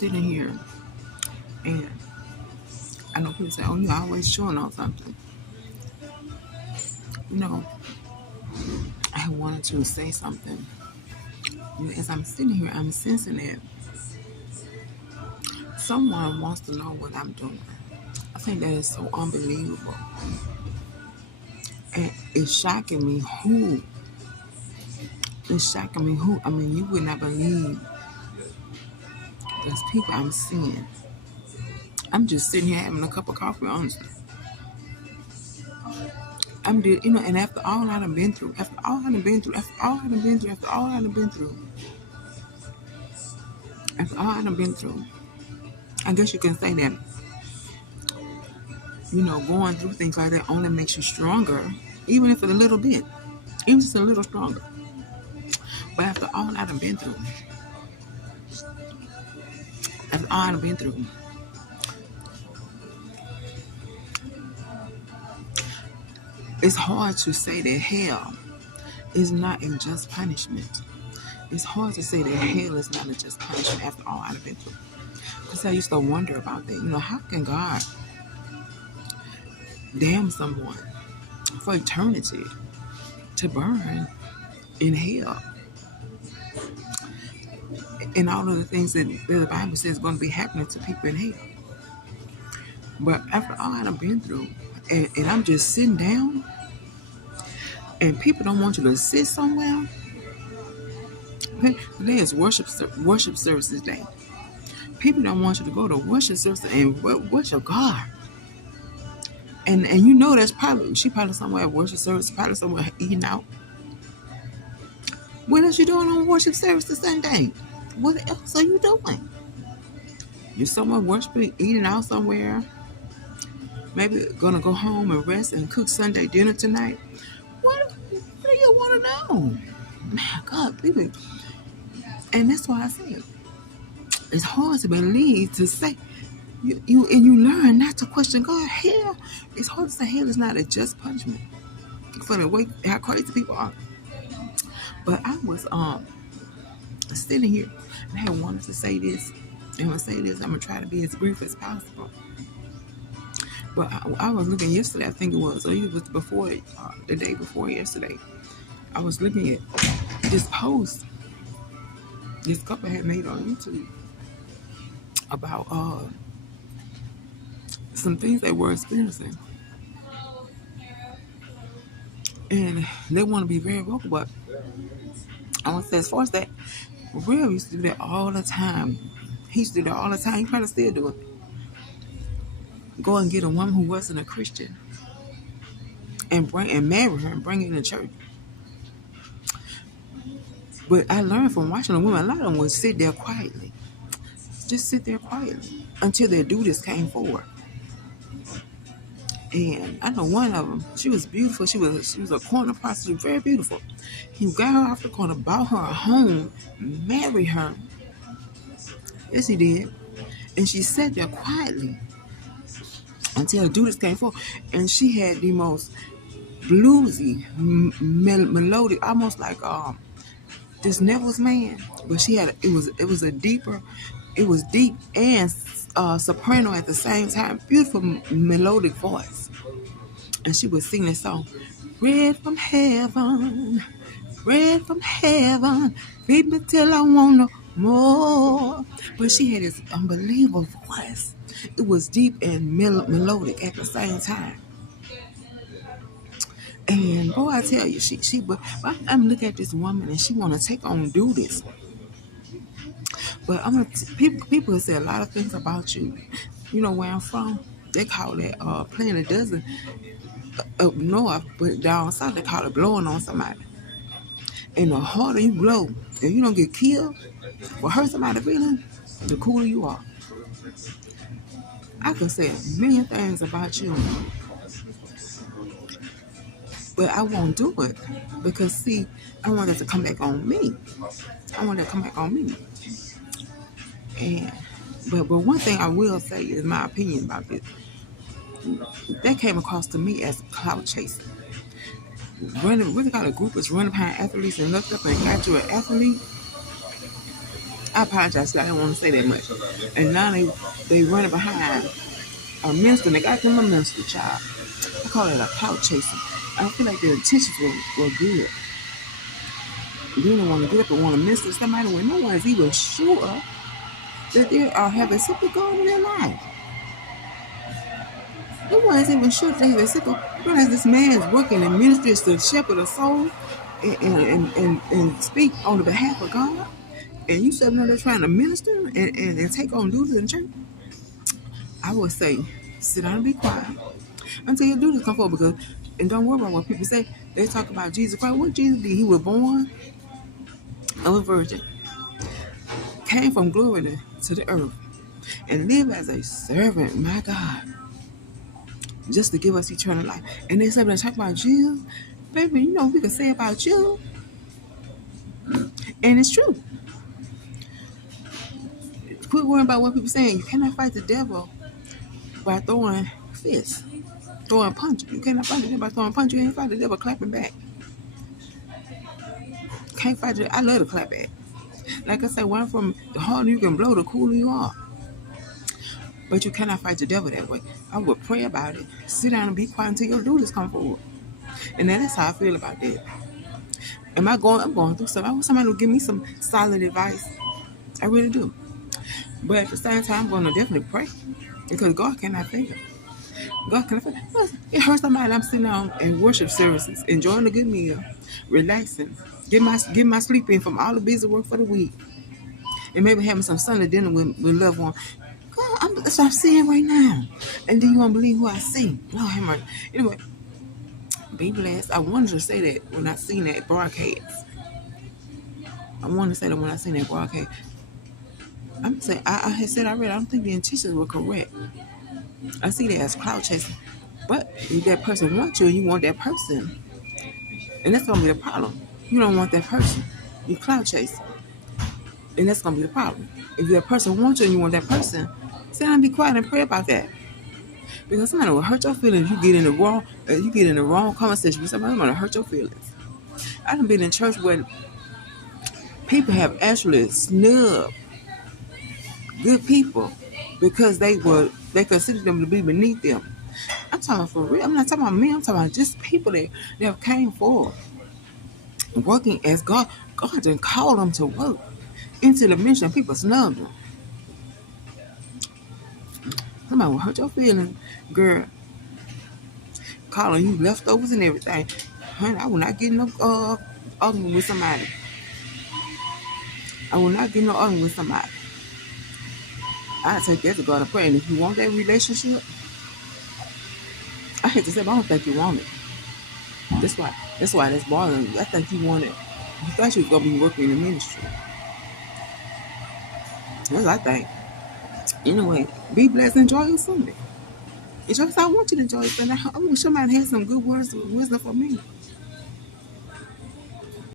sitting here, and I know people say, "Oh, you're always showing on something." You know, I wanted to say something. As I'm sitting here, I'm sensing that someone wants to know what I'm doing. I think that is so unbelievable. And it's shocking me who. It's shocking me who. I mean, you would not believe those people I'm seeing. I'm just sitting here having a cup of coffee, honestly. And after all I done been through, after all I done been through, after all I done been through, after all I done been through, after all I done been through, I guess you can say that, going through things like that only makes you stronger, even if it's a little bit, even just a little stronger. But after all I done been through, after all I done been through, it's hard to say that hell is not a just punishment. It's hard to say that hell is not a just punishment after all I've been through. Because I used to wonder about that. How can God damn someone for eternity to burn in hell? And all of the things that the Bible says is going to be happening to people in hell. But after all I've been through, and I'm just sitting down, and people don't want you to sit somewhere. Today is worship services day. People don't want you to go to worship service and worship God. And she probably somewhere at worship service, probably somewhere eating out. What else you doing on worship service this Sunday? What else are you doing? You're somewhere worshiping, eating out somewhere. Maybe gonna go home and rest and cook Sunday dinner tonight. What do you want to know? My God, people. And that's why I said it's hard to believe, to say you learn not to question God. Hell, it's hard to say hell is not a just punishment for the way how crazy people are. But I was sitting here and I wanted to say this. And when I say this, I'm gonna try to be as brief as possible. But I was looking yesterday, I think it was, or it was before the day before yesterday. I was looking at this post this couple had made on YouTube about some things they were experiencing. And they want to be very vocal, but I want to say, as far as that, Real used to do that all the time. He used to do that all the time. He probably still do it. Go and get a woman who wasn't a Christian and marry her and bring her to church. But I learned from watching a woman, a lot of them would sit there quietly. Just sit there quietly until their duties came forward. And I know one of them, she was beautiful. She was a corner prostitute, very beautiful. He got her off the corner, bought her a home, married her. Yes, he did. And she sat there quietly until her duties came forward. And she had the most bluesy, melodic, almost like this Neville's Man. But she had it was deep and soprano at the same time. Beautiful melodic voice. And she was singing this song, bread from heaven, feed me till I want no more. But she had this unbelievable voice. It was deep and melodic at the same time. And boy, I tell you, but I'm looking at this woman and she want to take on duties. But people say a lot of things about you. You know where I'm from? They call that playing a dozen up north, but down south they call it blowing on somebody. And the harder you blow, and you don't get killed or hurt somebody's feeling, the cooler you are. I could say a million things about you, but I won't do it because, see, I want that to come back on me. And but one thing I will say is my opinion about this. That came across to me as clout chasing. Really got a group that's running behind athletes and looked up and got you an athlete. I apologize, I didn't want to say that much. And now they running behind a minister, and they got them a minister, child. I call it a clout chaser. I don't feel like their intentions were good. You don't want to get up and want to minister to somebody when no one is even sure that they are having something going in their life. No one is even sure that they have something. Realize this man is working in ministry to shepherd a soul and speak on the behalf of God. And you sitting there trying to minister and take on duties in church. I would say, sit down and be quiet until your duties come forward. Because, and don't worry about what people say. They talk about Jesus Christ. What Jesus did? He was born of a virgin, came from glory to the earth, and lived as a servant, my God, just to give us eternal life. And they say, when they talk about Jesus, baby, you know what we can say about you, and it's true. Quit worrying about what people saying. You cannot fight the devil by throwing fists, throwing punches. You cannot fight the devil by throwing punches. You can't fight the devil clapping back. Can't fight it. I love to clap back. Like I said, when I'm from, the harder you can blow, the cooler you are. But you cannot fight the devil that way. I would pray about it. Sit down and be quiet until your duties come forward. And that is how I feel about that. I'm going through something. I want somebody to give me some solid advice. I really do. But at the same time, I'm going to definitely pray. Because God cannot fail. God cannot fail. It hurts somebody. I'm sitting down in worship services, enjoying a good meal, relaxing, get my sleep in from all the busy work for the week. And maybe having some Sunday dinner with loved ones. God, that's what I'm seeing right now. And then you won't believe who I see. Lord have mercy. Anyway, be blessed. I wanted to say that when I seen that broadcast. I'm saying, I had said already, I don't think the intentions were correct. I see that as cloud chasing. But if that person wants you, you want that person. And that's going to be the problem. You don't want that person. You cloud chasing. And that's going to be the problem. If that person wants you and you want that person, sit down and be quiet and pray about that. Because somebody will hurt your feelings. You get in the wrong conversation with somebody, going to hurt your feelings. I done been in church where people have actually snubbed good people because they considered them to be beneath them. I'm talking for real. I'm not talking about me. I'm talking about just people that have came forward, working as God didn't call them to work into the mission. People snubbed them. Somebody will hurt your feelings, girl. Calling you leftovers and everything. Honey, I will not get no argument with somebody. I take that to God and pray. And if you want that relationship, I hate to say, but I don't think you want it. That's why that's bothering you. I think you want it. You thought you was gonna be working in the ministry. That's what I think. Anyway, be blessed. Enjoy your Sunday. I want you to enjoy your Sunday. I wish somebody had some good words of wisdom for me.